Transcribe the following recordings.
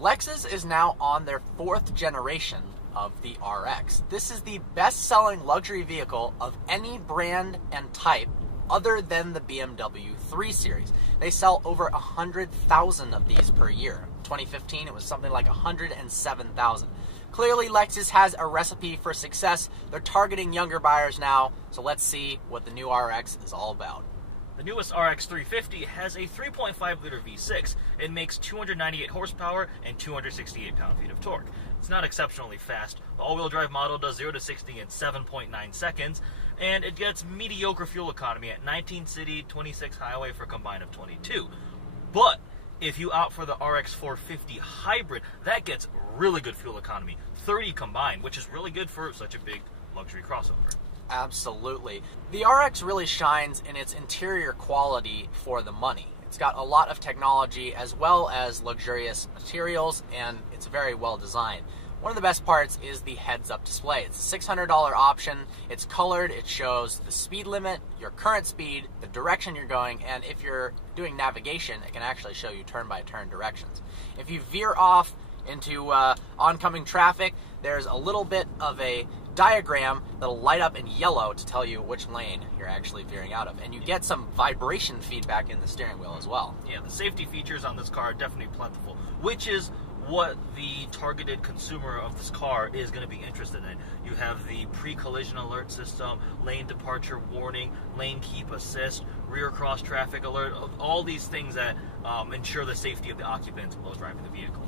Lexus is now on their 4th generation of the RX. This is the best-selling luxury vehicle of any brand and type other than the BMW 3 Series. They sell over 100,000 of these per year. In 2015, it was something like 107,000. Clearly, Lexus has a recipe for success. They're targeting younger buyers now, so let's see what the new RX is all about. The newest RX350 has a 3.5-liter V6. It makes 298 horsepower and 268 pound-feet of torque. It's not exceptionally fast. The all-wheel drive model does 0 to 60 in 7.9 seconds, and it gets mediocre fuel economy at 19 city, 26 highway for a combined of 22. But if you opt for the RX450 hybrid, that gets really good fuel economy, 30 combined, which is really good for such a big luxury crossover. Absolutely. The RX really shines in its interior quality for the money. It's got a lot of technology as well as luxurious materials, and it's very well designed. One of the best parts is the heads-up display. It's a $600 option. It's colored. It shows the speed limit, your current speed, the direction you're going, and if you're doing navigation, it can actually show you turn-by-turn directions. If you veer off into oncoming traffic, there's a little bit of a diagram that'll light up in yellow to tell you which lane you're actually veering out of. And you get some vibration feedback in the steering wheel as well. Yeah, the safety features on this car are definitely plentiful, which is what the targeted consumer of this car is going to be interested in. You have the pre-collision alert system, lane departure warning, lane keep assist, rear cross traffic alert, all these things that ensure the safety of the occupants while driving the vehicle.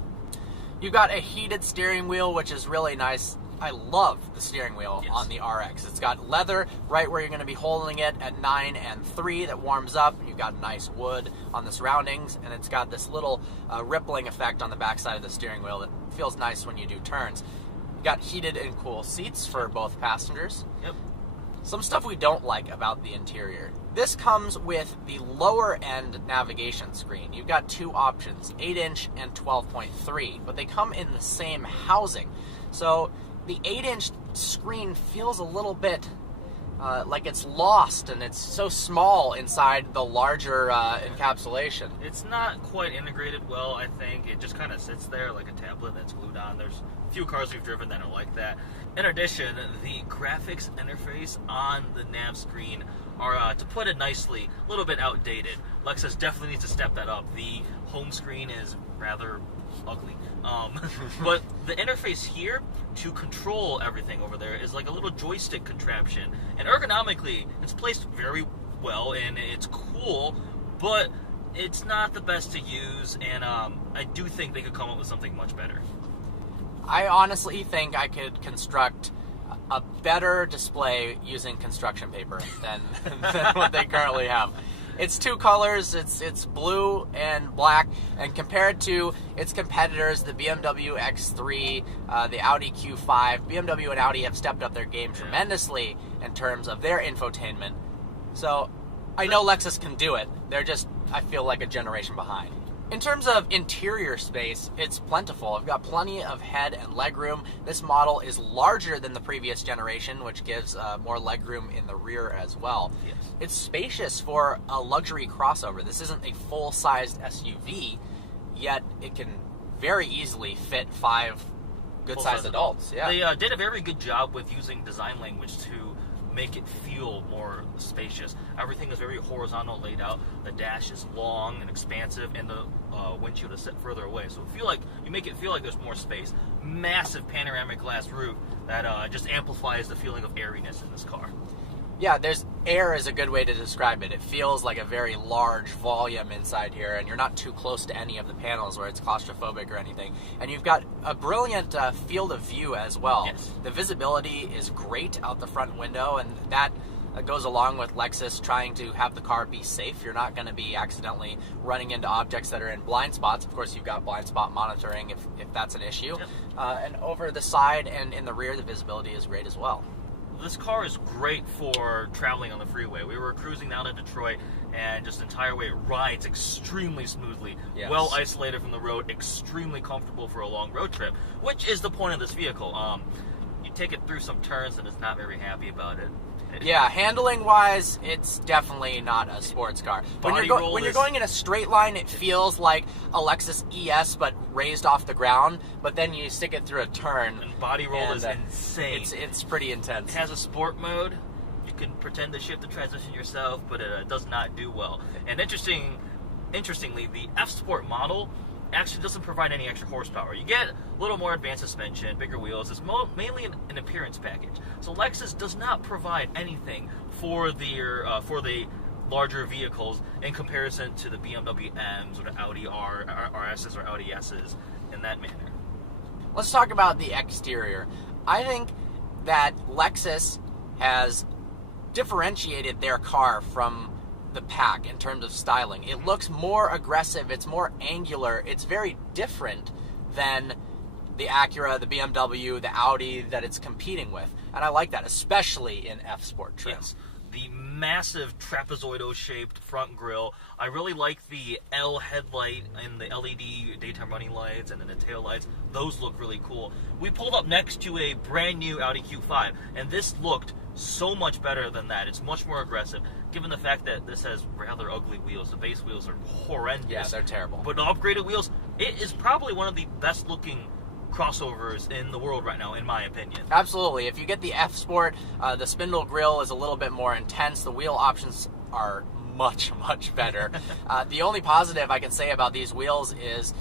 You've got a heated steering wheel, which is really nice. I love the steering wheel on the RX. It's got leather right where you're going to be holding it at 9 and 3 that warms up. You've got nice wood on the surroundings, and it's got this little rippling effect on the backside of the steering wheel that feels nice when you do turns. You've got heated and cool seats for both passengers. Yep. Some stuff we don't like about the interior. This comes with the lower end navigation screen. You've got two options, 8-inch and 12.3, but they come in the same housing. So the 8-inch screen feels a little bit like it's lost, and it's so small inside the larger encapsulation. It's not quite integrated well, I think. It just kind of sits there like a tablet that's glued on. There's a few cars we've driven that are like that. In addition, the graphics interface on the nav screen are, to put it nicely, a little bit outdated. Lexus definitely needs to step that up. The home screen is rather ugly. But the interface here to control everything over there is like a little joystick contraption, and ergonomically it's placed very well and it's cool, but it's not the best to use, and I do think they could come up with something much better. I honestly think I could construct a better display using construction paper than what they currently have. It's two colors, it's blue and black, and compared to its competitors, the BMW X3, the Audi Q5, BMW and Audi have stepped up their game tremendously in terms of their infotainment. So I know Lexus can do it, they're just, I feel like, a generation behind. In terms of interior space, it's plentiful. I've got plenty of head and legroom. This model is larger than the previous generation, which gives more legroom in the rear as well. Yes. It's spacious for a luxury crossover. This isn't a full-sized SUV, yet it can very easily fit 5 good-sized adults. Yeah. They did a very good job with using design language to make it feel more spacious. Everything is very horizontal laid out. The dash is long and expansive, and the windshield is set further away. So you make it feel like there's more space. Massive panoramic glass roof that just amplifies the feeling of airiness in this car. Yeah, air is a good way to describe it. It feels like a very large volume inside here, and you're not too close to any of the panels where it's claustrophobic or anything. And you've got a brilliant field of view as well. Yes. The visibility is great out the front window, and that goes along with Lexus trying to have the car be safe. You're not going to be accidentally running into objects that are in blind spots. Of course, you've got blind spot monitoring if that's an issue. Yep. And over the side and in the rear, the visibility is great as well. This car is great for traveling on the freeway. We were cruising down to Detroit, and just the entire way it rides extremely smoothly, yes. Well isolated from the road, extremely comfortable for a long road trip, which is the point of this vehicle. You take it through some turns and it's not very happy about it. Yeah, handling wise, it's definitely not a sports car. When you're going in a straight line, it feels like a Lexus ES, but raised off the ground. But then you stick it through a turn, and body roll is insane. It's pretty intense. It has a sport mode. You can pretend to shift the transmission yourself, but it does not do well. And interestingly, the F Sport model actually doesn't provide any extra horsepower. You get a little more advanced suspension, bigger wheels. It's mainly an appearance package. So Lexus does not provide anything for the larger vehicles in comparison to the BMW M's or the Audi RSs or Audi S's in that manner. Let's talk about the exterior. I think that Lexus has differentiated their car from the pack in terms of styling. It looks more aggressive, it's more angular, it's very different than the Acura, the BMW, the Audi that it's competing with. And I like that, especially in F Sport trims. Yes. The massive trapezoidal-shaped front grille. I really like the L headlight and the LED daytime running lights and then the tail lights. Those look really cool. We pulled up next to a brand new Audi Q5, and this looked so much better than that. It's much more aggressive, given the fact that this has rather ugly wheels. The base wheels are horrendous. Yeah, they're terrible. But the upgraded wheels, it is probably one of the best-looking crossovers in the world right now, in my opinion. Absolutely. If you get the F Sport, the spindle grille is a little bit more intense. The wheel options are much, much better. The only positive I can say about these wheels is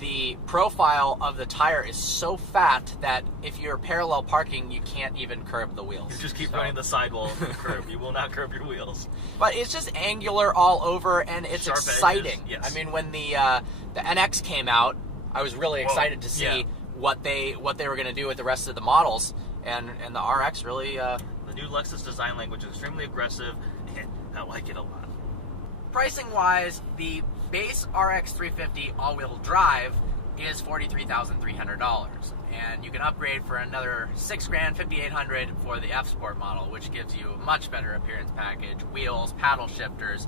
the profile of the tire is so fat that if you're parallel parking, you can't even curb the wheels. You just keep running the sidewall of the curb. You will not curb your wheels. But it's just angular all over, and it's Sharp exciting. Edges, yes. I mean, when the NX came out, I was really excited to see what they were going to do with the rest of the models, and the RX really... The new Lexus design language is extremely aggressive, and I like it a lot. Pricing-wise, the base RX350 all-wheel drive is $43,300, and you can upgrade for another $6,000, $5,800 for the F Sport model, which gives you a much better appearance package, wheels, paddle shifters.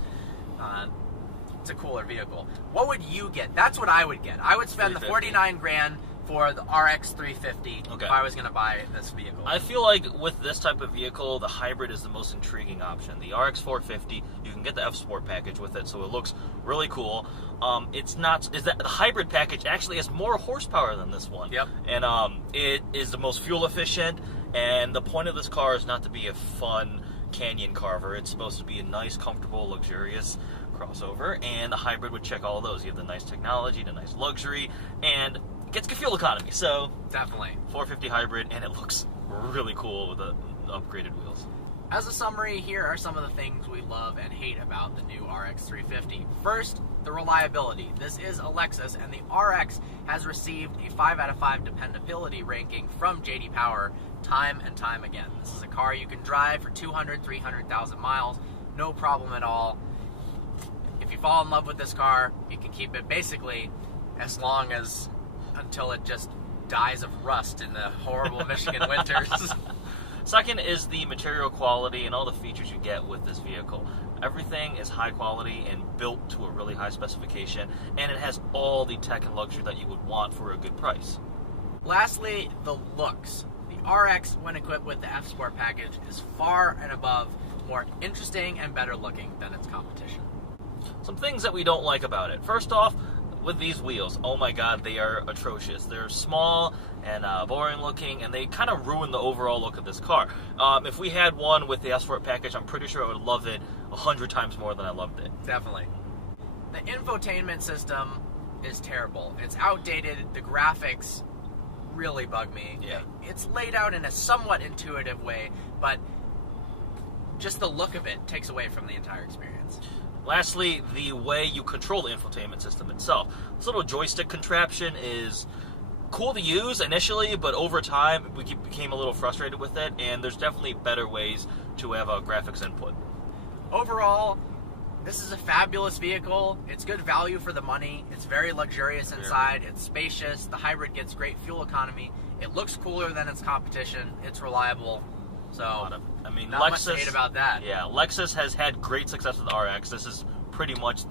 It's a cooler vehicle. What would you get? That's what I would get. I would spend the $49,000 for the RX350 if I was going to buy this vehicle. I feel like with this type of vehicle, the hybrid is the most intriguing option. The RX450, you can get the F Sport package with it, so it looks really cool. The hybrid package actually has more horsepower than this one. Yep. And it is the most fuel efficient, and the point of this car is not to be a fun canyon carver. It's supposed to be a nice, comfortable, luxurious crossover, and the hybrid would check all of those. You have the nice technology, the nice luxury, and gets good fuel economy. So definitely 450 hybrid, and it looks really cool with the upgraded wheels. As a summary, here are some of the things we love and hate about the new RX350. First, the reliability. This is a Lexus, and the RX has received a 5 out of 5 dependability ranking from J.D. Power time and time again. This is a car you can drive for 200, 300,000 miles, no problem at all. If you fall in love with this car, you can keep it basically as long as until it just dies of rust in the horrible Michigan winters. Second is the material quality and all the features you get with this vehicle. Everything is high quality and built to a really high specification, and it has all the tech and luxury that you would want for a good price. Lastly, the looks. The RX, when equipped with the F Sport package, is far and above more interesting and better looking than its competition. Some things that we don't like about it. First off, with these wheels, oh my god, they are atrocious. They're small and boring looking, and they kind of ruin the overall look of this car. If we had one with the F Sport package, I'm pretty sure I would love it 100 times more than I loved it. Definitely. The infotainment system is terrible. It's outdated. The graphics really bug me. Yeah. It's laid out in a somewhat intuitive way, but just the look of it takes away from the entire experience. Lastly, the way you control the infotainment system itself. This little joystick contraption is cool to use initially, but over time we became a little frustrated with it, and there's definitely better ways to have a graphics input. Overall, this is a fabulous vehicle. It's good value for the money. It's very luxurious inside. It's spacious. The hybrid gets great fuel economy. It looks cooler than its competition. It's reliable. So, I mean, not much to hate about that. Yeah, Lexus has had great success with the RX. This is pretty much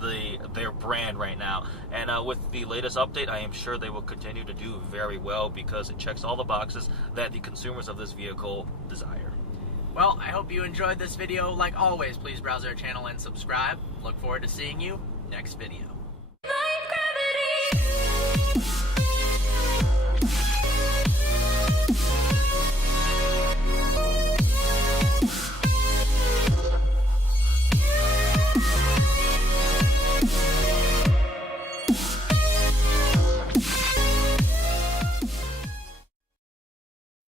their brand right now. And with the latest update, I am sure they will continue to do very well because it checks all the boxes that the consumers of this vehicle desire. Well, I hope you enjoyed this video. Like always, please browse our channel and subscribe. Look forward to seeing you next video. Like gravity.